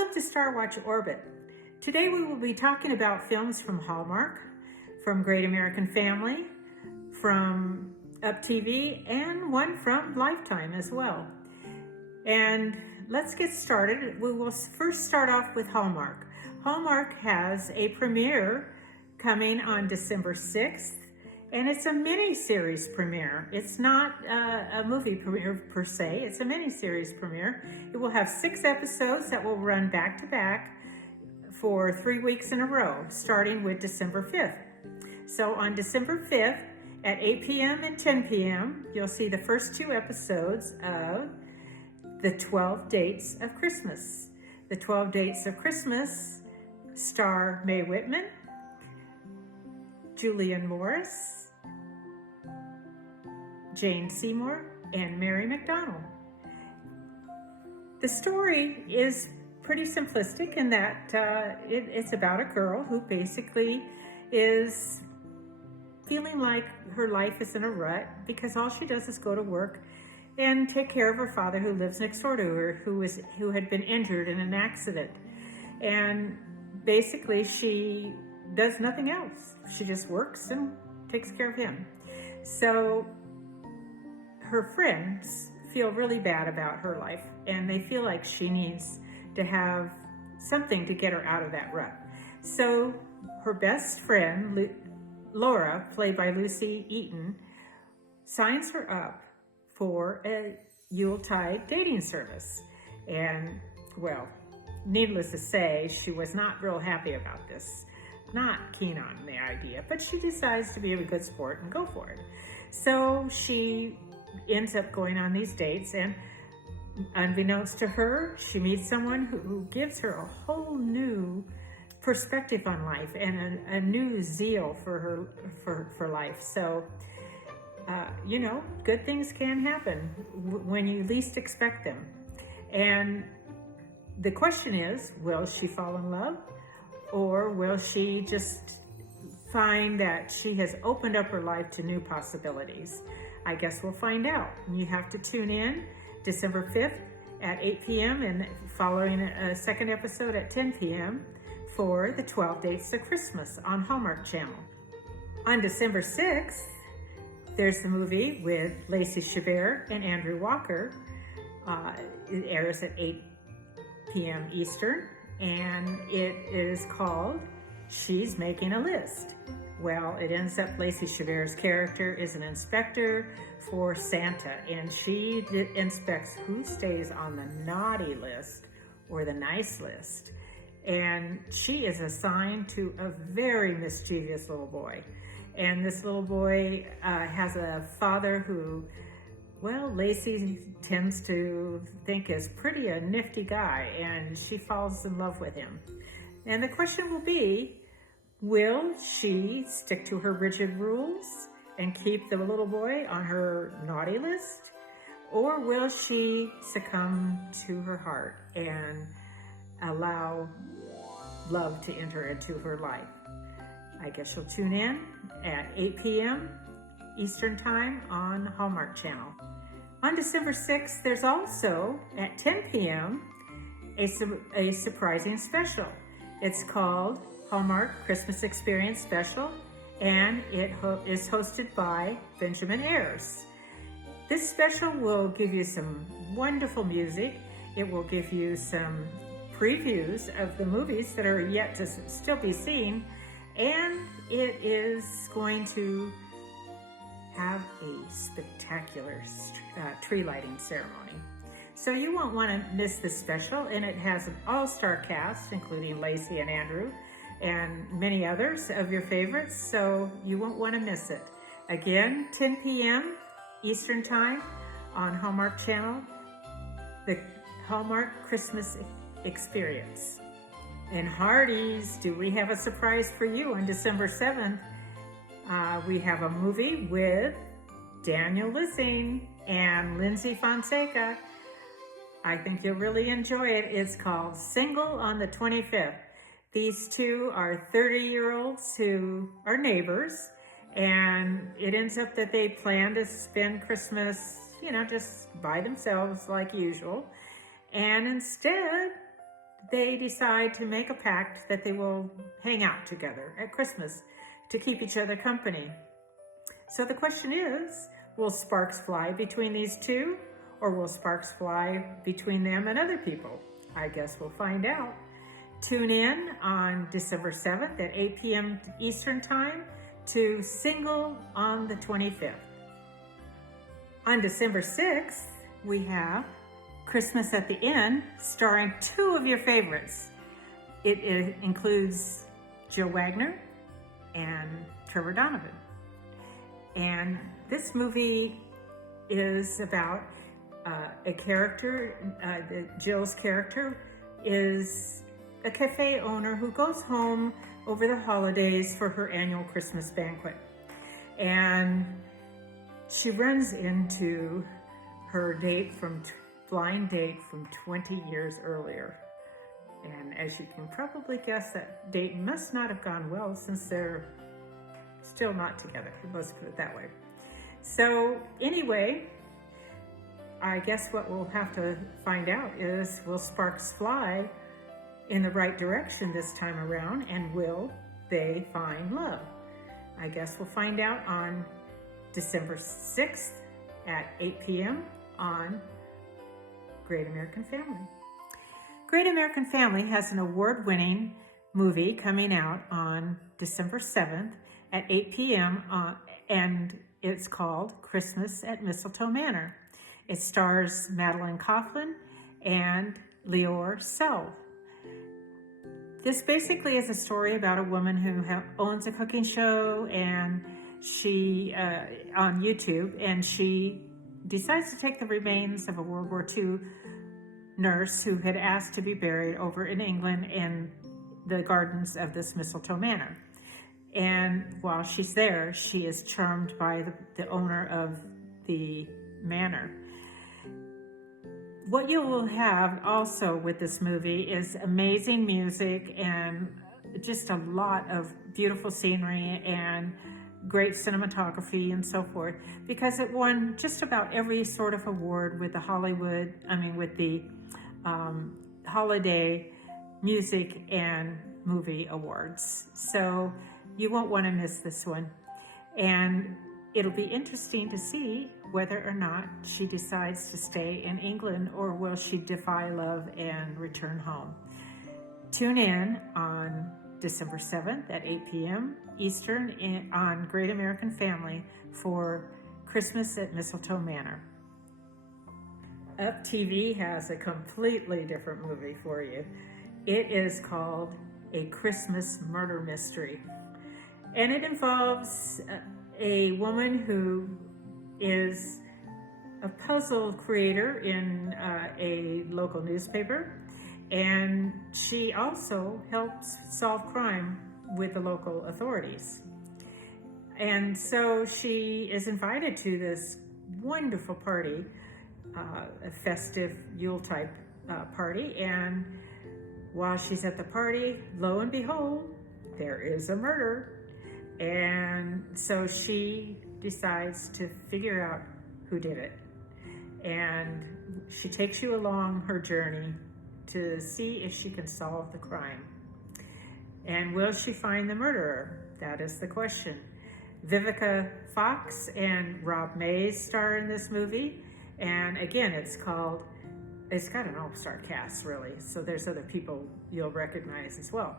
Welcome to Star Watch Orbit. Today we will be talking about films from Hallmark, from Great American Family, from Up TV, and one from Lifetime as well. And let's get started. We will first start off with Hallmark. Hallmark has a premiere coming on December 6th, and it's a mini-series premiere. It's not a movie premiere per se, it's a mini-series premiere. It will have 6 episodes that will run back to back for 3 weeks in a row, starting with December 5th. So on December 5th at 8 p.m. and 10 p.m., you'll see the first 2 episodes of the 12 Dates of Christmas. The 12 Dates of Christmas star Mae Whitman, Julianne Morris, Jane Seymour, and Mary McDonnell. The story is pretty simplistic in that it's about a girl who basically is feeling like her life is in a rut because all she does is go to work and take care of her father who lives next door to her, who had been injured in an accident. And basically she does nothing else. She just works and takes care of him. So her friends feel really bad about her life, and they feel like she needs to have something to get her out of that rut. So her best friend, Laura, played by Lucy Eaton, signs her up for a Yuletide dating service. And, well, needless to say, she was not real happy about this. Not keen on the idea, but she decides to be a good sport and go for it. So she ends up going on these dates, and unbeknownst to her, she meets someone who gives her a whole new perspective on life and a new zeal for life. So, good things can happen when you least expect them. And the question is, will she fall in love? Or will she just find that she has opened up her life to new possibilities? I guess we'll find out. You have to tune in December 5th at 8 p.m. and following a second episode at 10 p.m. for the 12 Dates of Christmas on Hallmark Channel. On December 6th, there's the movie with Lacey Chabert and Andrew Walker. It airs at 8 p.m. Eastern, and it is called She's Making a List. Well, it ends up Lacey Chabert's character is an inspector for Santa, and she inspects who stays on the naughty list or the nice list. And she is assigned to a very mischievous little boy. And this little boy has a father who, well, Lacey tends to think is pretty a nifty guy, and she falls in love with him. And the question will be, will she stick to her rigid rules and keep the little boy on her naughty list? Or will she succumb to her heart and allow love to enter into her life? I guess you'll tune in at 8 p.m. Eastern Time on Hallmark Channel. On December 6th, there's also at 10 p.m. a surprising special. It's called Hallmark Christmas Experience Special, and it is hosted by Benjamin Ayers. This special will give you some wonderful music. It will give you some previews of the movies that are yet to still be seen, and it is going to have a spectacular tree lighting ceremony. So you won't want to miss this special, and it has an all-star cast, including Lacey and Andrew, and many others of your favorites, so you won't want to miss it. Again, 10 p.m. Eastern Time on Hallmark Channel, the Hallmark Christmas Experience. And Hardee's, do we have a surprise for you on December 7th? We have a movie with Daniel Lissing and Lindsay Fonseca. I think you'll really enjoy it. It's called Single on the 25th. These two are 30-year-olds who are neighbors, and it ends up that they plan to spend Christmas, just by themselves like usual. And instead, they decide to make a pact that they will hang out together at Christmas to keep each other company. So the question is, will sparks fly between these two, or will sparks fly between them and other people? I guess we'll find out. Tune in on December 7th at 8 p.m. Eastern Time to Single on the 25th. On December 6th, we have Christmas at the Inn, starring two of your favorites. It includes Joe Wagner and Trevor Donovan. And this movie is about a character, Jill's character is a cafe owner who goes home over the holidays for her annual Christmas banquet. And she runs into her blind date from 20 years earlier. And as you can probably guess, that date must not have gone well since they're still not together. Let's put it that way. So anyway, I guess what we'll have to find out is, will sparks fly in the right direction this time around, and will they find love? I guess we'll find out on December 6th at 8 p.m. on Great American Family. Great American Family has an award-winning movie coming out on December 7th at 8 p.m. And it's called Christmas at Mistletoe Manor. It stars Madeline Coughlin and Leor Self. This basically is a story about a woman who owns a cooking show, and she on YouTube, and she decides to take the remains of a World War II nurse who had asked to be buried over in England in the gardens of this Mistletoe Manor. And while she's there, she is charmed by the owner of the manor. What you will have also with this movie is amazing music and just a lot of beautiful scenery and great cinematography and so forth, because it won just about every sort of award with the holiday music and movie awards. So you won't want to miss this one. And it'll be interesting to see whether or not she decides to stay in England, or will she defy love and return home. Tune in on December 7th at 8 p.m. Eastern on Great American Family for Christmas at Mistletoe Manor. Up TV has a completely different movie for you. It is called A Christmas Murder Mystery. And it involves a woman who is a puzzle creator in a local newspaper, and she also helps solve crime with the local authorities. And so she is invited to this wonderful party, a festive Yule-type party, and while she's at the party, lo and behold, there is a murder. And so she decides to figure out who did it. And she takes you along her journey to see if she can solve the crime. And will she find the murderer? That is the question. Vivica Fox and Rob Mays star in this movie. And again, it's got an all-star cast, really. So there's other people you'll recognize as well.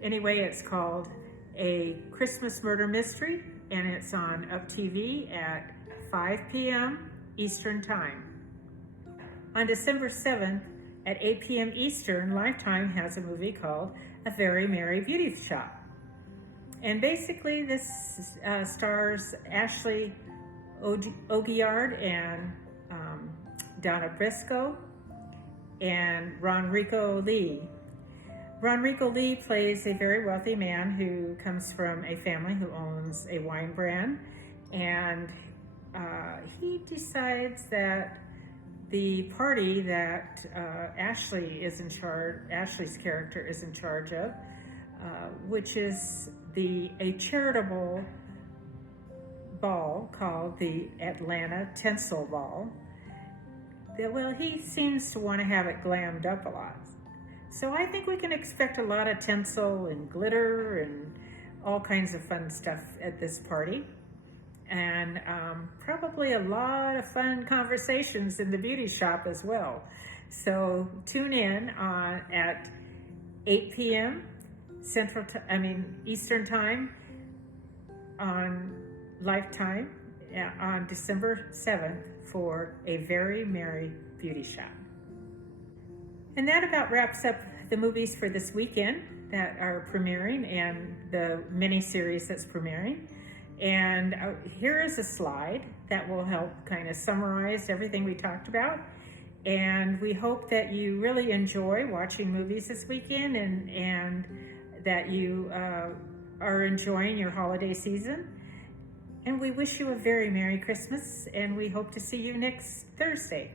Anyway, it's called A Christmas Murder Mystery, and it's on Up TV at 5 p.m. Eastern Time. On December 7th at 8 p.m. Eastern, Lifetime has a movie called A Very Merry Beauty Shop. And basically this stars Ashley Ogiard and Donna Briscoe and Ronrico Lee. Ronrico Lee plays a very wealthy man who comes from a family who owns a wine brand, and he decides that the party that Ashley's character is in charge of, which is a charitable ball called the Atlanta Tinsel Ball, well, he seems to want to have it glammed up a lot. So I think we can expect a lot of tinsel and glitter and all kinds of fun stuff at this party. And probably a lot of fun conversations in the beauty shop as well. So tune in at 8 p.m. Eastern Time on Lifetime on December 7th for a very merry beauty shop. And that about wraps up the movies for this weekend that are premiering and the mini-series that's premiering. And here is a slide that will help kind of summarize everything we talked about. And we hope that you really enjoy watching movies this weekend and that you are enjoying your holiday season. And we wish you a very Merry Christmas, and we hope to see you next Thursday.